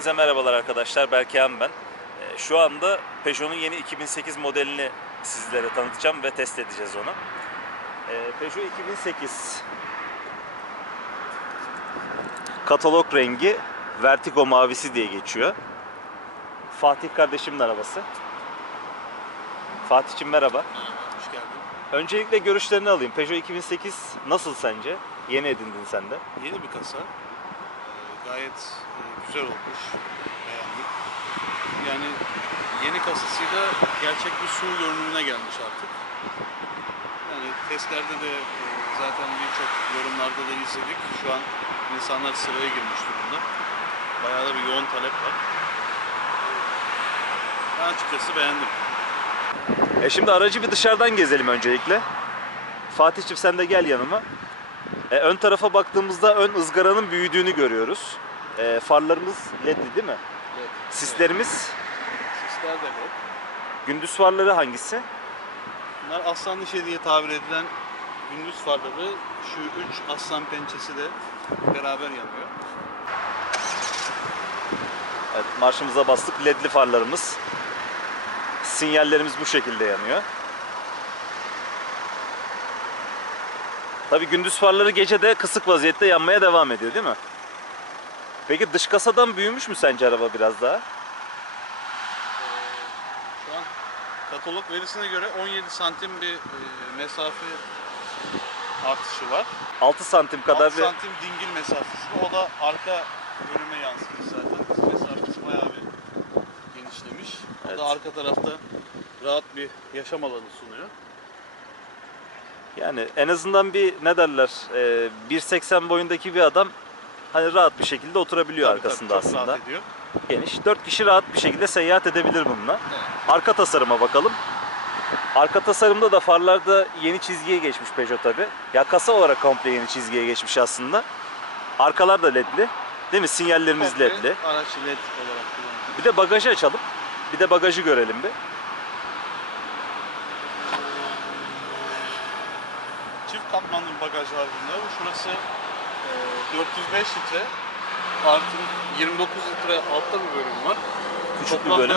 Hepinize merhabalar arkadaşlar. Berkehan ben. Ee, Şu anda Peugeot'un yeni 2008 modelini sizlere tanıtacağım ve test edeceğiz onu. Ee, Peugeot 2008 katalog rengi Vertigo mavisi diye geçiyor. Fatih kardeşimin arabası. Fatih'cim merhaba. Hoş geldin. Öncelikle görüşlerini alayım. Peugeot 2008 nasıl sence? Yeni edindin sen de. Yeni bir kasa. Gayet e, güzel olmuş. Beğendik. Yani yeni kasasıyla gerçek bir SUV görünümüne gelmiş artık. Yani testlerde de e, zaten birçok yorumlarda da izledik. Şu an insanlar sıraya girmiş durumda. Bayağı da bir yoğun talep var. Ben açıkçası beğendim. E şimdi aracı bir dışarıdan gezelim öncelikle. Fatih'cim sen de gel yanıma. E, ön tarafa baktığımızda ön ızgaranın büyüdüğünü görüyoruz. E, farlarımız ledli değil mi? Evet. Sislerimiz, Sisler de led. gündüz farları hangisi? Bunlar aslan dişi diye tabir edilen gündüz farları şu üç aslan pençesi de beraber yanıyor. Evet, marşımıza bastık. Ledli farlarımız. Sinyallerimiz bu şekilde yanıyor. Tabi gündüz farları gece de kısık vaziyette yanmaya devam ediyor değil mi? Peki dış kasadan büyümüş mü sence araba biraz daha? Ee, şu an katalog verisine göre 17 santim bir e, mesafe artışı var. 6 santim kadar 6 bir... santim dingil mesafesi. O da arka bölüme yansımış zaten. Mesafesi bayağı bir genişlemiş. O Evet. da arka tarafta rahat bir yaşam alanı sunuyor. Yani en azından bir ne derler e, 1.80 boyundaki bir adam hani rahat bir şekilde oturabiliyor Tabii, tabii, arkasında çok aslında. rahat ediyor. Geniş. 4 kişi rahat bir şekilde seyahat edebilir bununla. Arka tasarıma bakalım. Arka tasarımda da farlarda yeni çizgiye geçmiş Peugeot tabi. Ya kasa olarak komple yeni çizgiye geçmiş aslında. Arkalar da ledli. Değil mi? Sinyallerimiz Komple ledli. Araç led olarak kullanılıyor. Bir de bagajı açalım. Bir de bagajı görelim bir. Katmanlı bir bagaj var bunda. Bu Şurası e, 405 litre artı 29 litre altta bir bölüm var. Küçük bir bölüm.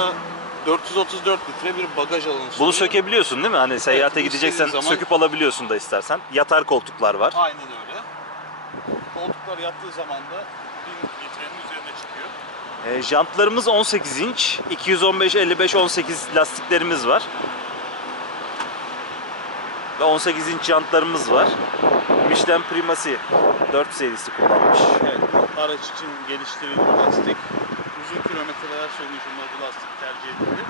434 litre bir bagaj alanı Bunu sökebiliyorsun değil mi? Hani seyahate bunu gideceksen zaman- söküp alabiliyorsun da istersen. Yatar koltuklar var. Aynen öyle. Koltuklar yattığı zaman da 1000 litrenin üzerine çıkıyor. E, jantlarımız 18 inç. 215, 55, 18 lastiklerimiz var. Ve 18 inç jantlarımız var. Michelin Primacy 4 serisi kullanmış. Evet, bu araç için geliştirilmiş lastik. Uzun kilometreler sonucunda bu lastik tercih edildi.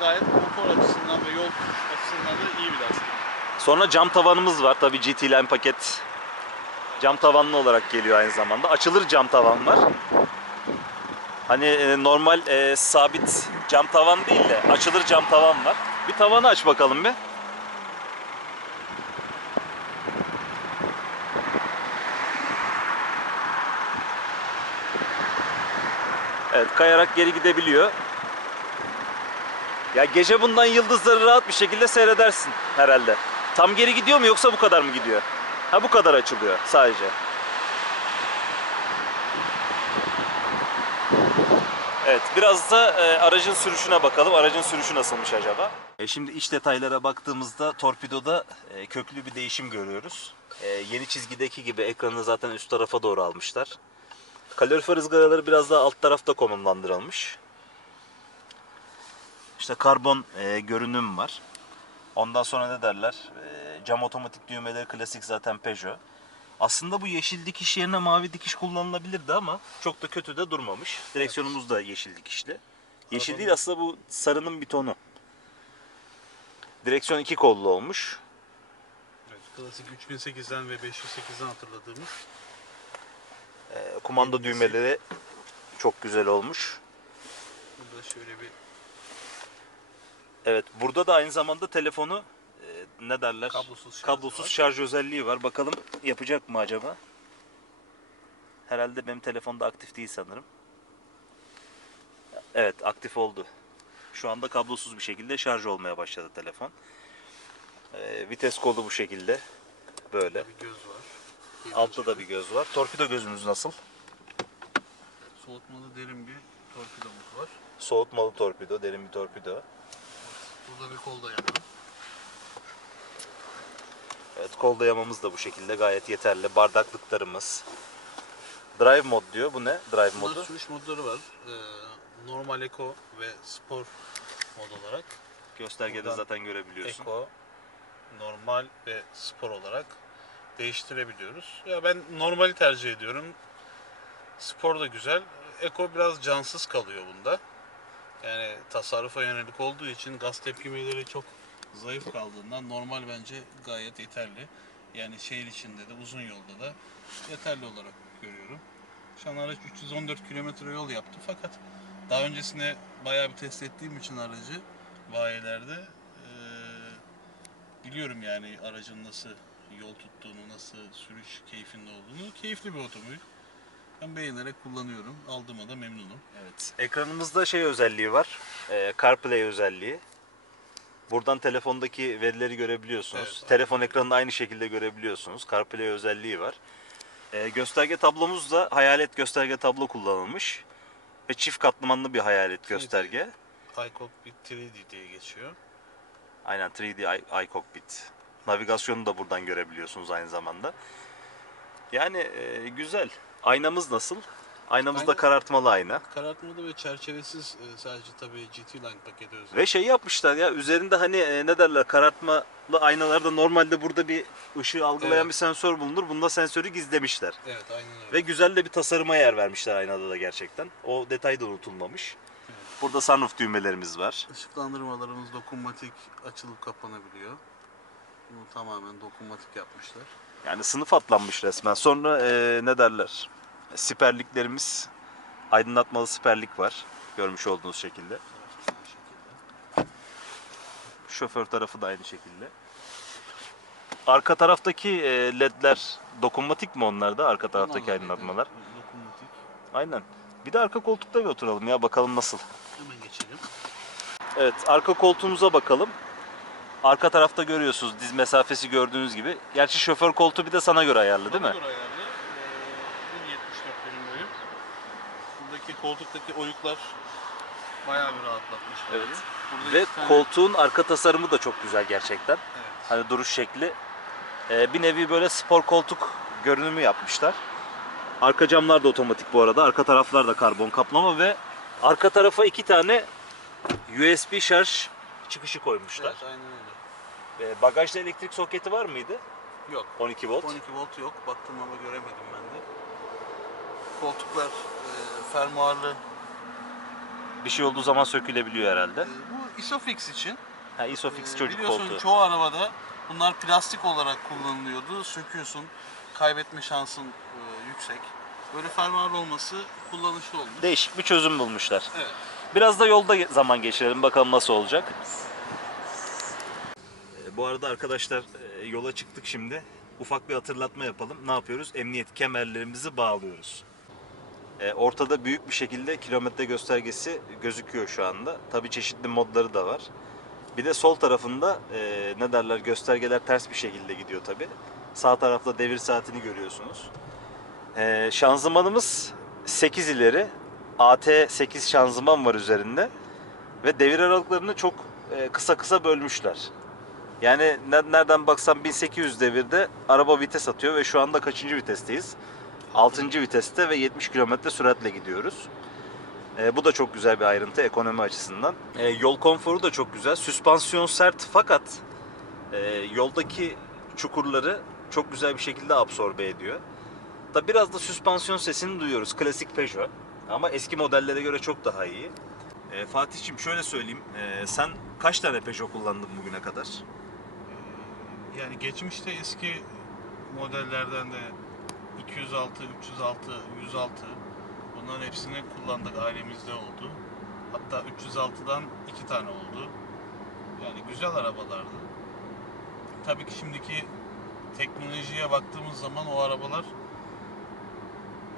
Gayet konfor açısından ve yol açısından da iyi bir lastik. Sonra cam tavanımız var. Tabii GT Line paket cam tavanlı olarak geliyor aynı zamanda. Açılır cam tavan var. Hani e, normal e, sabit cam tavan değil de açılır cam tavan var. Bir tavanı aç bakalım bir. Evet kayarak geri gidebiliyor. Ya gece bundan yıldızları rahat bir şekilde seyredersin herhalde. Tam geri gidiyor mu yoksa bu kadar mı gidiyor? Ha bu kadar açılıyor sadece. Evet biraz da e, aracın sürüşüne bakalım. Aracın sürüşü nasılmış acaba? E, şimdi iç detaylara baktığımızda torpidoda e, köklü bir değişim görüyoruz. E, yeni çizgideki gibi ekranı zaten üst tarafa doğru almışlar. Kalorifer ızgaraları biraz daha alt tarafta konumlandırılmış. İşte karbon e, görünüm var. Ondan sonra ne derler? E, cam otomatik düğmeleri klasik zaten Peugeot. Aslında bu yeşil dikiş yerine mavi dikiş kullanılabilirdi ama çok da kötü de durmamış. Direksiyonumuz da yeşil dikişli. Yeşil Karbon- değil aslında bu sarının bir tonu. Direksiyon iki kollu olmuş. Evet, klasik 3008'den ve 508'den hatırladığımız E, kumanda düğmeleri çok güzel olmuş. burada şöyle bir Evet burada da aynı zamanda telefonu e, ne derler? Kablosuz şarjı Kablosuz var. şarj özelliği var. Bakalım yapacak mı acaba? Herhalde benim telefonda aktif değil sanırım. Evet aktif oldu. Şu anda kablosuz bir şekilde şarj olmaya başladı telefon. E, vites kolu bu şekilde. Böyle. bir göz var. Altta da bir göz var. Torpido gözümüz nasıl? soğutmalı derin bir torpidomuz var. Soğutmalı torpido, derin bir torpido. Burada bir kol dayanı. Evet, kol dayamamız da bu şekilde gayet yeterli. Bardaklıklarımız. Drive mod diyor. Bu ne? Drive Bunlar modu. sürüş modları var. Ee, normal Eco ve Spor mod olarak. Göstergede Buradan zaten görebiliyorsun. Eco, normal ve spor olarak değiştirebiliyoruz. Ya ben normali tercih ediyorum. Spor da güzel. Eco biraz cansız kalıyor bunda. Yani tasarrufa yönelik olduğu için gaz tepkimeleri çok zayıf kaldığından normal bence gayet yeterli. Yani şehir içinde de uzun yolda da yeterli olarak görüyorum. Şu an araç 314 kilometre yol yaptı fakat daha öncesinde bayağı bir test ettiğim için aracı bayilerde eee, biliyorum yani aracın nasıl yol tuttuğunu, nasıl sürüş keyfinde olduğunu. Keyifli bir otomobil. Ben beğenerek kullanıyorum. Aldığıma da memnunum. Evet. Ekranımızda şey özelliği var. e, CarPlay özelliği. Buradan telefondaki verileri görebiliyorsunuz. Evet. Telefon ekranını aynı şekilde görebiliyorsunuz. CarPlay özelliği var. E, gösterge tablomuz da hayalet gösterge tablo kullanılmış. Ve çift katmanlı bir hayalet gösterge. iCockpit 3D diye geçiyor. Aynen 3D i- iCockpit. Navigasyonu da buradan görebiliyorsunuz aynı zamanda. Yani e, güzel. Aynamız nasıl? Aynamız da Ayna- karartmalı ayna. Karartmalı ve çerçevesiz e, sadece tabii GT Line paketi özel. Ve şey yapmışlar ya üzerinde hani e, ne derler karartmalı aynalarda normalde burada bir ışığı algılayan Evet. bir sensör bulunur. Bunda sensörü gizlemişler. Evet aynen öyle. Ve güzel de bir tasarıma yer vermişler aynada da gerçekten. O detay da unutulmamış. Burada sunroof düğmelerimiz var. Işıklandırmalarımız dokunmatik açılıp kapanabiliyor. Bunu tamamen dokunmatik yapmışlar. Yani sınıf atlanmış resmen. Sonra e, ne derler? Siperliklerimiz aydınlatmalı siperlik var. Görmüş olduğunuz şekilde. Şoför tarafı da aynı şekilde. Arka taraftaki e, ledler dokunmatik mi onlar da arka taraftaki Onlar da aydınlatmalar? Dokunmatik. Aynen. Bir de arka koltukta bir oturalım ya bakalım nasıl. Hemen geçelim. Evet arka koltuğumuza bakalım. Arka tarafta görüyorsunuz diz mesafesi gördüğünüz gibi. Gerçi şoför koltuğu bir de sana göre ayarlı değil mi? Bana göre ayarlı. Ee, 1.74 benim boyum. Buradaki koltuktaki oyuklar bayağı bir rahatlatmış. Evet. Burada Ve tane- koltuğun arka tasarımı da çok güzel gerçekten. Evet. Hani duruş şekli. Ee, bir nevi böyle spor koltuk görünümü yapmışlar. Arka camlar da otomatik bu arada. Arka taraflar da karbon kaplama ve arka tarafa iki tane USB şarj çıkışı koymuşlar. Evet, aynen öyle. Ee, bagajda elektrik soketi var mıydı? Yok. 12 volt. 12 volt yok. Baktım ama göremedim ben de. Koltuklar e, fermuarlı. Bir şey olduğu zaman sökülebiliyor herhalde. E, bu Isofix için. Ha, Isofix E, çocuk biliyorsun koltuğu. çoğu arabada bunlar plastik olarak kullanılıyordu. Söküyorsun. Kaybetme şansın e, yüksek. Böyle fermuarlı olması kullanışlı olmuş. Değişik bir çözüm bulmuşlar. Evet. Biraz da yolda zaman geçirelim bakalım nasıl olacak. Bu arada arkadaşlar e, yola çıktık şimdi. Ufak bir hatırlatma yapalım. Ne yapıyoruz? Emniyet kemerlerimizi bağlıyoruz. E, Ortada büyük bir şekilde kilometre göstergesi gözüküyor şu anda. Tabi çeşitli modları da var. Bir de sol tarafında e, ne derler göstergeler ters bir şekilde gidiyor tabi. Sağ tarafta devir saatini görüyorsunuz. Şanzımanımız 8 ileri. AT8 şanzıman var üzerinde. Ve devir aralıklarını çok kısa kısa bölmüşler. Yani ne- nereden baksan 1800 devirde araba vites atıyor ve şu anda kaçıncı vitesteyiz? 6. viteste ve 70 km süratle gidiyoruz. E, bu da çok güzel bir ayrıntı ekonomi açısından. E, yol konforu da çok güzel. Süspansiyon sert fakat e, yoldaki çukurları çok güzel bir şekilde absorbe ediyor. Da biraz da süspansiyon sesini duyuyoruz. Klasik Peugeot. Ama eski modellere göre çok daha iyi. E, Fatih'ciğim şöyle söyleyeyim. E, sen kaç tane Peugeot kullandın bugüne kadar? Yani geçmişte eski modellerden de 206, 306, 106 bunların hepsini kullandık ailemizde oldu. Hatta 306'dan iki tane oldu. Yani güzel arabalardı. Tabii ki şimdiki teknolojiye baktığımız zaman o arabalar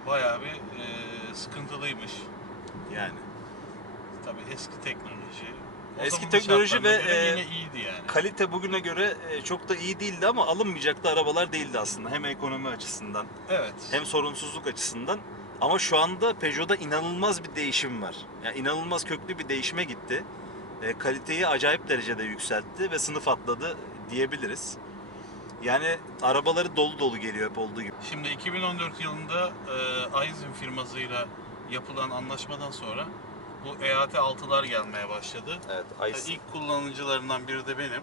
bayağı bir eee, sıkıntılıymış. Yani. Tabii eski teknoloji. O Eski teknoloji ve, yine iyiydi yani. Kalite bugüne göre e, çok da iyi değildi ama alınmayacak da arabalar değildi aslında. Hem ekonomi açısından evet. hem sorunsuzluk açısından Ama şu anda Peugeot'da inanılmaz bir değişim var. Yani inanılmaz köklü bir değişime gitti. E, kaliteyi acayip derecede yükseltti ve sınıf atladı diyebiliriz. Yani arabaları dolu dolu geliyor hep olduğu gibi. Şimdi 2014 yılında e, Aisin firmasıyla yapılan anlaşmadan sonra bu EAT 6'lar gelmeye başladı. Evet, E, İlk kullanıcılarından biri de benim.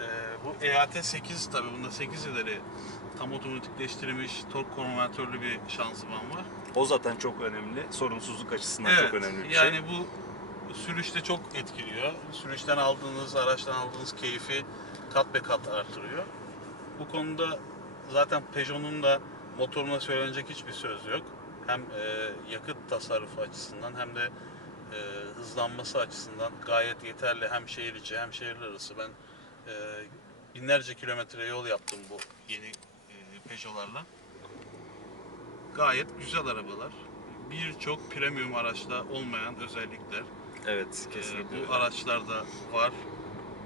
E, bu EAT 8 tabi bunda 8 ileri tam otomatikleştirilmiş tork konvertörlü bir şanzıman var. O zaten çok önemli. Sorunsuzluk açısından Evet, çok önemli bir yani şey. bu sürüşte çok etkiliyor. Sürüşten aldığınız, araçtan aldığınız keyfi kat be kat artırıyor. Bu konuda zaten Peugeot'un da motoruna söylenecek hiçbir söz yok. Hem e, yakıt tasarrufu açısından hem de e, hızlanması açısından gayet yeterli. Hem şehir içi hem şehirler arası. Ben e, binlerce kilometre yol yaptım bu yeni e, Peugeot'larla. Gayet güzel arabalar. Birçok premium araçta olmayan özellikler Evet, e, kesinlikle. bu araçlarda var.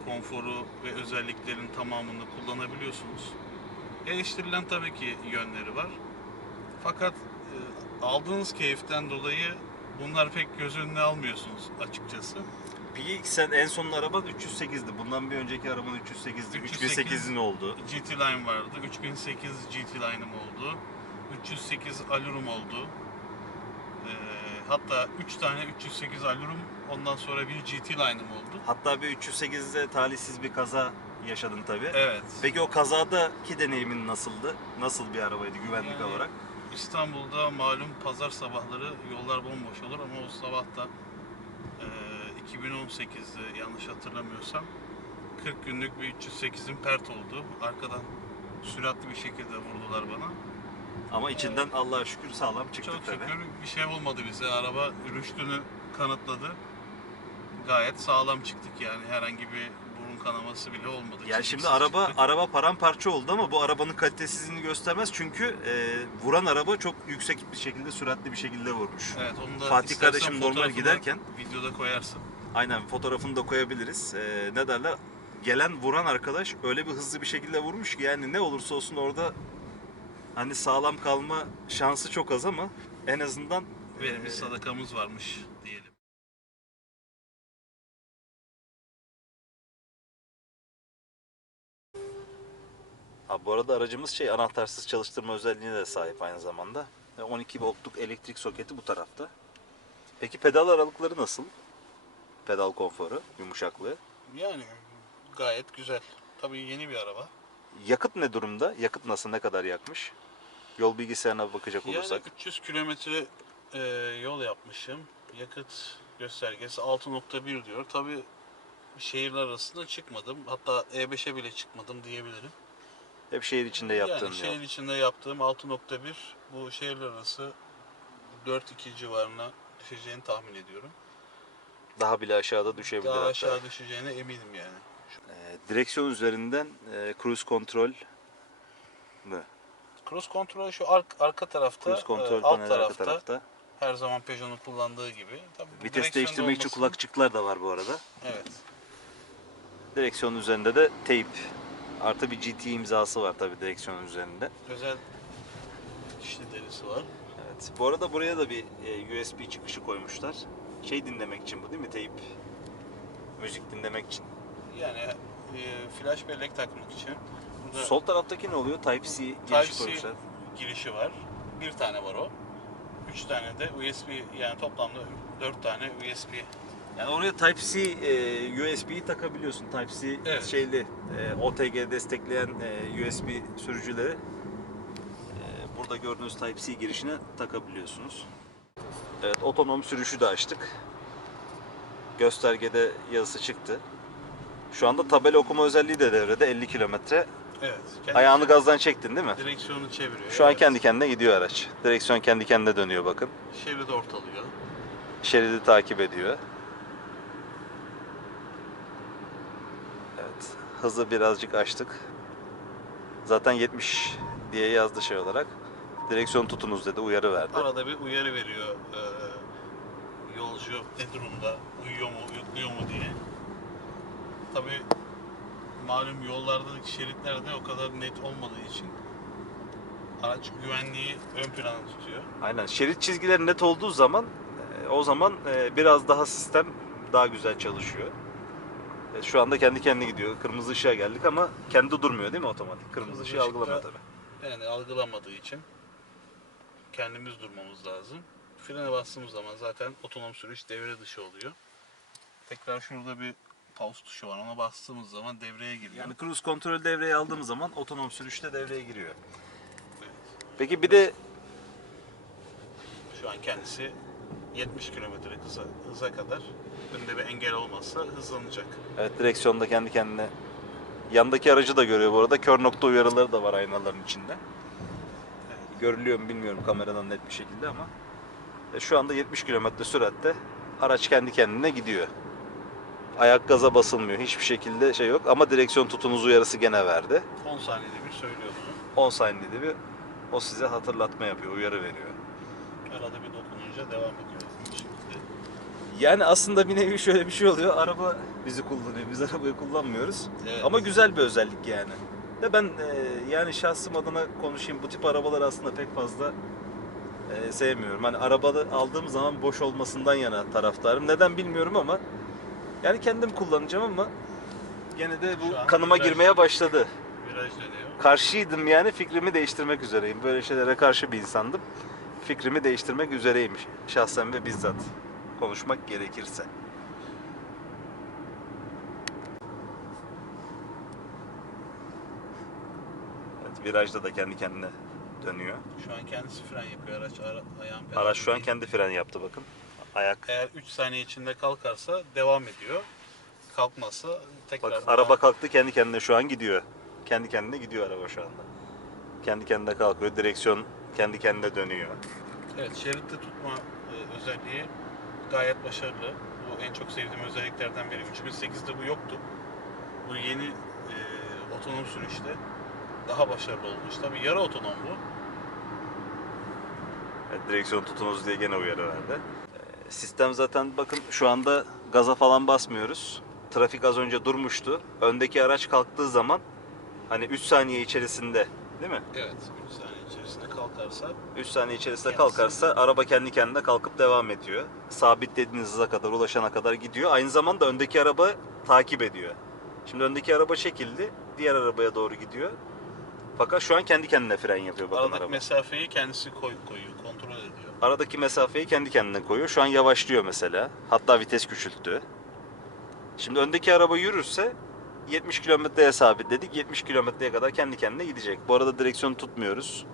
Konforu ve özelliklerin tamamını kullanabiliyorsunuz. Eleştirilen tabii ki yönleri var. Fakat e, aldığınız keyiften dolayı bunlar pek göz önüne almıyorsunuz açıkçası. Peki sen en son araban 308'di. Bundan bir önceki araban 308'di. 308 3008'in oldu. GT Line vardı. 3008 GT Line'ım oldu. 308 Alurum oldu. E, hatta 3 tane 308 Alurum ondan sonra bir GT Line'ım oldu. Hatta bir 308'de talihsiz bir kaza yaşadın tabii. Evet. Peki o kazadaki deneyimin nasıldı? Nasıl bir arabaydı güvenlik Yani- olarak? İstanbul'da malum pazar sabahları yollar bomboş olur ama o sabah da e, 2018'de yanlış hatırlamıyorsam 40 günlük bir 308'in pert oldu. Arkadan süratli bir şekilde vurdular bana. Ama içinden Allah'a şükür sağlam çıktık Çok tabii. şükür bir şey olmadı bize. Araba rüştünü kanıtladı. Gayet sağlam çıktık yani herhangi bir kanaması bile olmadı. Çiziksiz şimdi araba araba paramparça oldu ama bu arabanın kalitesizliğini göstermez çünkü e, vuran araba çok yüksek bir şekilde süratli bir şekilde vurmuş. Evet onu da Fatih kardeşim normal giderken- videoda koyarsın. Aynen fotoğrafını da koyabiliriz. E, ne derler? Gelen vuran arkadaş öyle bir hızlı bir şekilde vurmuş ki yani ne olursa olsun orada hani sağlam kalma şansı çok az ama en azından Verilmiş e, sadakamız varmış diyelim. Ha, bu arada aracımız şey anahtarsız çalıştırma özelliğine de sahip aynı zamanda. Ve 12 voltluk elektrik soketi bu tarafta. Peki pedal aralıkları nasıl? Pedal konforu, yumuşaklığı. Yani gayet güzel. Tabii yeni bir araba. Yakıt ne durumda? Yakıt nasıl? Ne kadar yakmış? Yol bilgisayarına bakacak olursak. Yani 300 kilometre e, yol yapmışım. Yakıt göstergesi 6.1 diyor. Tabii şehirler arasında çıkmadım. Hatta E5'e bile çıkmadım diyebilirim. Hep şehir içinde yaptığın yani şehir yol. içinde yaptığım 6.1 bu şehirler arası 4.2 civarına düşeceğini tahmin ediyorum. Daha bile aşağıda düşebilir Daha hatta. aşağı düşeceğine eminim yani. Ee, direksiyon üzerinden e, cruise kontrol mü? Cruise kontrol şu ark, arka tarafta, Cruise e, kontrol alt paneli tarafta, arka tarafta. her zaman Peugeot'un kullandığı gibi. Tabii bu Vites direksiyonda değiştirmek için olmasının- kulakçıklar da var bu arada. Evet. Direksiyonun üzerinde de teyp. Artı bir GT imzası var tabii direksiyonun üzerinde. Özel dişli derisi var. Evet. Bu arada buraya da bir e, USB çıkışı koymuşlar. Şey dinlemek için bu değil mi? Teyp. Müzik dinlemek için. Yani e, flash bellek takmak için. Burada Sol taraftaki ne oluyor? Type-C girişi Type-C koymuşlar. girişi var. Bir tane var o. Üç tane de USB yani toplamda dört tane USB. Yani oraya Type-C e, USB'yi takabiliyorsun. Type-C Evet. şeyli e, OTG destekleyen e, USB sürücüleri e, burada gördüğünüz Type-C girişine takabiliyorsunuz. Evet, otonom sürüşü de açtık. Göstergede yazısı çıktı. Şu anda tabela okuma özelliği de devrede 50 kilometre. Evet. Ayağını gazdan çektin değil mi? Direksiyonu çeviriyor. Şu an evet. kendi kendine gidiyor araç. Direksiyon kendi kendine dönüyor bakın. Şeridi ortalıyor. Şeridi takip ediyor. Evet. Hızı birazcık açtık. Zaten 70 diye yazdı şey olarak. Direksiyon tutunuz dedi, uyarı verdi. Arada bir uyarı veriyor. e, yolcu ne durumda, uyuyor mu, uyukluyor mu diye. Tabi malum yollardaki şeritlerde o kadar net olmadığı için Araç güvenliği ön plana tutuyor. Aynen. Şerit çizgileri net olduğu zaman e, o zaman e, biraz daha sistem daha güzel çalışıyor. E, Şu anda kendi kendine gidiyor. Kırmızı ışığa geldik ama kendi durmuyor değil mi otomatik? Kırmızı Kırmızı ışığı ışıkta- algılamıyor tabii. Yani algılamadığı için kendimiz durmamız lazım. Frene bastığımız zaman zaten otonom sürüş devre dışı oluyor. Tekrar şurada bir pause tuşu var. Ona bastığımız zaman devreye giriyor. Yani cruise kontrol devreye aldığımız zaman otonom sürüşte devreye giriyor. Evet. Peki bir de Şu an kendisi 70 km hıza, hıza kadar önünde bir engel olmazsa hızlanacak. evet direksiyonda kendi kendine yandaki aracı da görüyor bu arada. Kör nokta uyarıları da var aynaların içinde. Görülüyor mu bilmiyorum kameradan net bir şekilde ama e, şu anda 70 km süratte araç kendi kendine gidiyor. Ayak gaza basılmıyor. Hiçbir şekilde şey yok ama direksiyon tutunuz uyarısı gene verdi. 10 saniyede bir söylüyor bunu. 10 saniyede bir o size hatırlatma yapıyor, uyarı veriyor. Dokununca devam ediyor. Şimdi Yani aslında bir nevi şöyle bir şey oluyor. Araba bizi kullanıyor. Biz arabayı kullanmıyoruz. Evet. Ama güzel bir özellik yani. De ben e, yani şahsım adına konuşayım. Bu tip arabalar aslında pek fazla e, sevmiyorum. Hani arabada aldığım zaman boş olmasından yana taraftarım. Neden bilmiyorum ama yani kendim kullanacağım ama gene de bu an kanıma viraj- girmeye başladı. viraj dönüyor. Karşıydım yani fikrimi değiştirmek üzereyim. Böyle şeylere karşı bir insandım. Fikrimi değiştirmek üzereyim şahsen ve bizzat konuşmak gerekirse. Evet, virajda da kendi kendine dönüyor. Şu an kendisi fren yapıyor. Araç ara, ayağın Araç şu an kendi fren yaptı bakın. Ayak. Eğer 3 saniye içinde kalkarsa devam ediyor. Kalkmazsa tekrar Bak araba kalktı kendi kendine şu an gidiyor. Kendi kendine gidiyor araba şu anda. Kendi kendine kalkıyor. Direksiyon kendi kendine dönüyor. Evet, şeritte tutma e, özelliği gayet başarılı. Bu en çok sevdiğim özelliklerden biri. 3008'de bu yoktu. Bu yeni e, otonom sürüşte daha başarılı olmuş. Tabii yarı otonom bu. Evet, direksiyon tutunuz diye gene uyarı verdi. Ee, Sistem zaten bakın şu anda gaza falan basmıyoruz. Trafik az önce durmuştu. Öndeki araç kalktığı zaman hani 3 saniye içerisinde değil mi? Evet, 3 saniye içerisinde kalkarsa 3 saniye içerisinde Kendisi- kalkarsa araba kendi kendine kalkıp devam ediyor. Sabitlediğiniz hıza kadar ulaşana kadar gidiyor. Aynı zamanda öndeki araba takip ediyor. Şimdi öndeki araba çekildi. Diğer arabaya doğru gidiyor. Fakat şu an kendi kendine fren yapıyor bakın aradaki araba. mesafeyi kendisi koy, koyuyor, kontrol ediyor. Aradaki mesafeyi kendi kendine koyuyor. Şu an yavaşlıyor mesela. Hatta vites küçülttü. Şimdi öndeki araba yürürse 70 kilometreye sabitledik. 70 kilometreye kadar kendi kendine gidecek. Bu arada direksiyonu tutmuyoruz.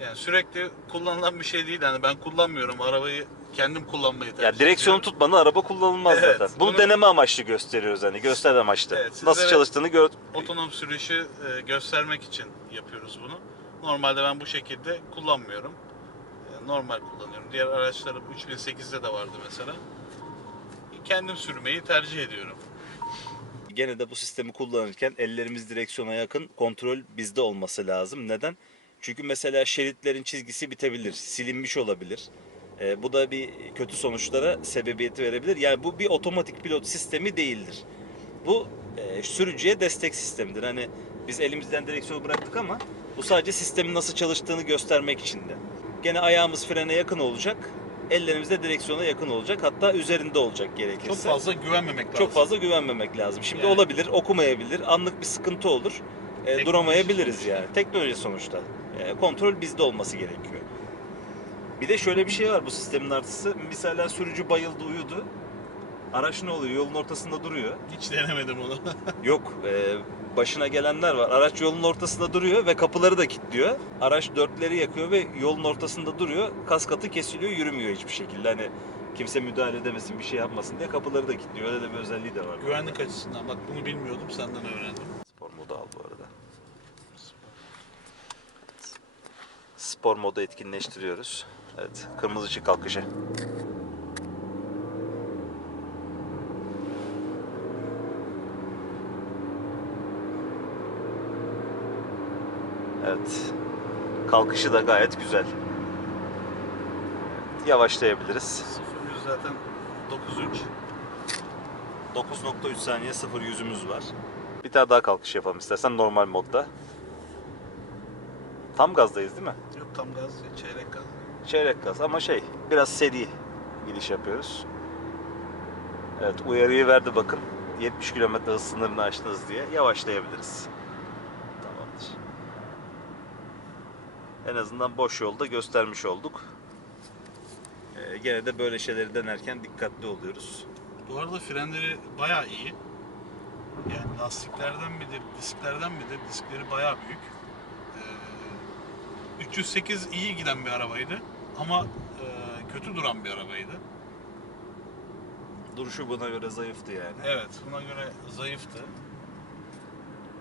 Yani sürekli kullanılan bir şey değil. Yani ben kullanmıyorum. Arabayı kendim kullanmayı tercih Ya direksiyonu ediyorum. tutmadan araba kullanılmaz Evet, zaten. Bunu, bunu- deneme amaçlı gösteriyoruz hani göster amaçlı. Evet, Nasıl sizlere- çalıştığını gör. Otonom sürüşü e, göstermek için yapıyoruz bunu. Normalde ben bu şekilde kullanmıyorum. E, normal kullanıyorum. Diğer araçlarım 3008'de de vardı mesela. Kendim sürmeyi tercih ediyorum. Gene de bu sistemi kullanırken ellerimiz direksiyona yakın kontrol bizde olması lazım. Neden? Çünkü mesela şeritlerin çizgisi bitebilir, silinmiş olabilir. Ee, bu da bir kötü sonuçlara sebebiyeti verebilir. Yani bu bir otomatik pilot sistemi değildir. Bu e, sürücüye destek sistemidir. Hani biz elimizden direksiyonu bıraktık ama bu sadece sistemin nasıl çalıştığını göstermek için de. Gene ayağımız frene yakın olacak, ellerimiz de direksiyona yakın olacak. Hatta üzerinde olacak gerekirse. Çok fazla güvenmemek lazım. Çok fazla güvenmemek lazım. Şimdi Yani- olabilir, okumayabilir, anlık bir sıkıntı olur. E, duramayabiliriz sonuçta. yani. Teknoloji sonuçta. E, kontrol bizde olması gerekiyor. Bir de şöyle bir şey var bu sistemin artısı. Mesela sürücü bayıldı, uyudu. Araç ne oluyor? Yolun ortasında duruyor. Hiç denemedim onu. Yok, e, başına gelenler var. Araç yolun ortasında duruyor ve kapıları da kilitliyor. Araç dörtleri yakıyor ve yolun ortasında duruyor. Kaskatı kesiliyor, yürümüyor hiçbir şekilde. Hani kimse müdahale edemesin, bir şey yapmasın diye kapıları da kilitliyor. Öyle de bir özelliği de var. Güvenlik açısından bak bunu bilmiyordum senden öğrendim. Spor modu al bu arada. Spor modu etkinleştiriyoruz. Evet, kırmızı ışık kalkışı. Evet. Kalkışı da gayet güzel. Yavaşlayabiliriz. 0 zaten 9.3. 9.3 saniye 0 yüzümüz var. Bir tane daha kalkış yapalım istersen normal modda. Tam gazdayız değil mi? Tam gaz, çeyrek gaz. Çeyrek gaz ama şey biraz seri gidiş yapıyoruz. Evet uyarıyı verdi bakın. 70 km hız sınırını aştınız diye yavaşlayabiliriz. Tamamdır. En azından boş yolda göstermiş olduk. Ee, gene de böyle şeyleri denerken dikkatli oluyoruz. Bu arada frenleri bayağı iyi. Yani lastiklerden midir, disklerden midir? Diskleri bayağı büyük. Ee, 308 iyi giden bir arabaydı ama e, kötü duran bir arabaydı. Duruşu buna göre zayıftı yani. Evet, buna göre zayıftı.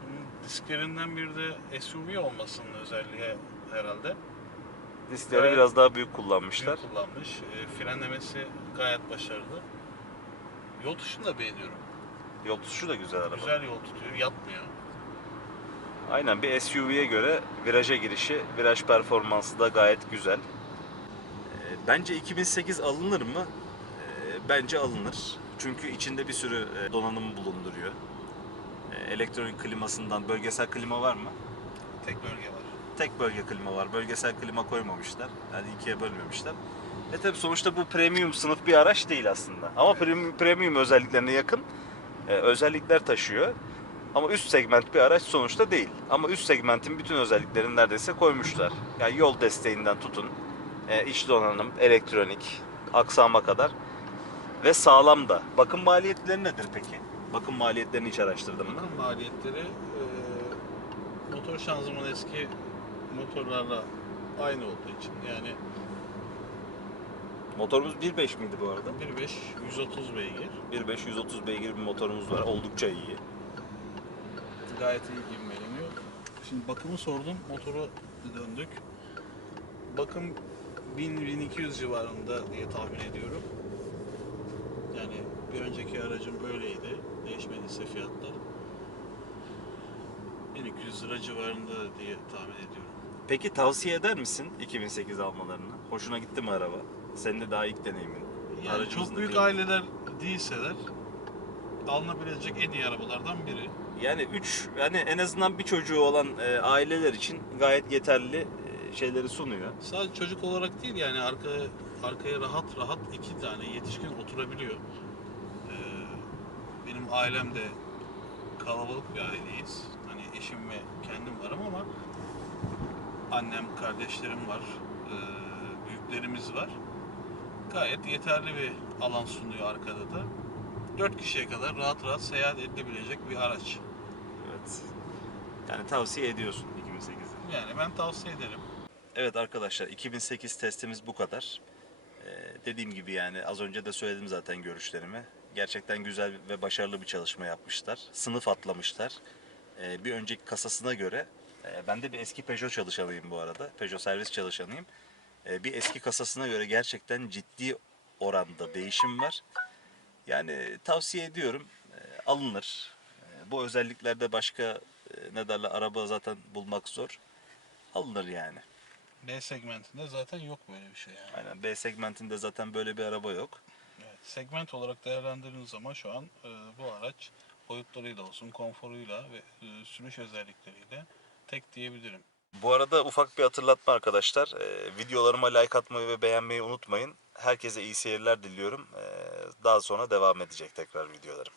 Bunun disklerinden bir de SUV olmasının özelliği herhalde. Diskleri Gayet biraz daha büyük kullanmışlar. Büyük kullanmış. E, frenlemesi gayet başarılı. Yol tutuşunu da beğeniyorum. Yol tutuşu da güzel araba. Güzel yol tutuyor, yatmıyor. Aynen bir SUV'ye göre viraja girişi, viraj performansı da gayet güzel. Ee, Bence 2008 alınır mı? Ee, Bence alınır. Çünkü içinde bir sürü e, donanım bulunduruyor. Ee, Elektronik klimasından bölgesel klima var mı? Tek bölge var. Tek bölge klima var. Bölgesel klima koymamışlar. Yani ikiye bölmemişler. E tabi sonuçta bu premium sınıf bir araç değil aslında. Ama Evet. premium, premium özelliklerine yakın e, özellikler taşıyor. Ama üst segment bir araç sonuçta değil. Ama üst segmentin bütün özelliklerini neredeyse koymuşlar. Yani yol desteğinden tutun, e, iç donanım, elektronik, aksama kadar. Ve sağlam da. Bakım maliyetleri nedir peki? Bakım maliyetlerini hiç araştırdın mı? Bakım maliyetleri e, motor şanzıman eski motorlarla aynı olduğu için yani Motorumuz 1.5 miydi bu arada? 1.5 130 beygir 1.5 130 beygir bir motorumuz var. Oldukça iyi. Gayet iyi ivmeleniyor. Şimdi bakımı sordum, motoru döndük. Bakım 1000-1200 civarında diye tahmin ediyorum. Yani bir önceki aracım böyleydi. Değişmediyse fiyatlar. 1200 lira civarında diye tahmin ediyorum. Peki tavsiye eder misin 2008 almalarını? Hoşuna gitti mi araba? Senin de daha ilk deneyimin. Yani Aracımızın çok büyük aileler değilseler alınabilecek en iyi arabalardan biri. Yani 3 yani en azından bir çocuğu olan e, aileler için gayet yeterli e, şeyleri sunuyor. Sadece çocuk olarak değil yani arka arkaya rahat rahat iki tane yetişkin oturabiliyor. Ee, benim ailem de kalabalık bir aileyiz. Hani eşim ve kendim varım ama annem, kardeşlerim var, ee, büyüklerimiz var. Gayet yeterli bir alan sunuyor arkada da. 4 kişiye kadar rahat rahat seyahat edilebilecek bir araç. Evet. Yani tavsiye ediyorsun 2008'i. Yani ben tavsiye ederim. Evet arkadaşlar 2008 testimiz bu kadar. Ee, dediğim gibi yani az önce de söyledim zaten görüşlerimi. Gerçekten güzel ve başarılı bir çalışma yapmışlar. Sınıf atlamışlar. Ee, bir önceki kasasına göre e, ben de bir eski Peugeot çalışanıyım bu arada. Peugeot servis çalışanıyım. Ee, bir eski kasasına göre gerçekten ciddi oranda değişim var. Yani tavsiye ediyorum. e, alınır. E, bu özelliklerde başka e, ne derler araba zaten bulmak zor. Alınır yani. B segmentinde zaten yok böyle bir şey yani. Aynen B segmentinde zaten böyle bir araba yok. Evet, segment olarak değerlendirdiğiniz zaman şu an e, bu araç boyutlarıyla olsun, konforuyla ve e, sürüş özellikleriyle tek diyebilirim. Bu arada ufak bir hatırlatma arkadaşlar. Ee, videolarıma like atmayı ve beğenmeyi unutmayın. Herkese iyi seyirler diliyorum. Ee, daha sonra devam edecek tekrar videolarım.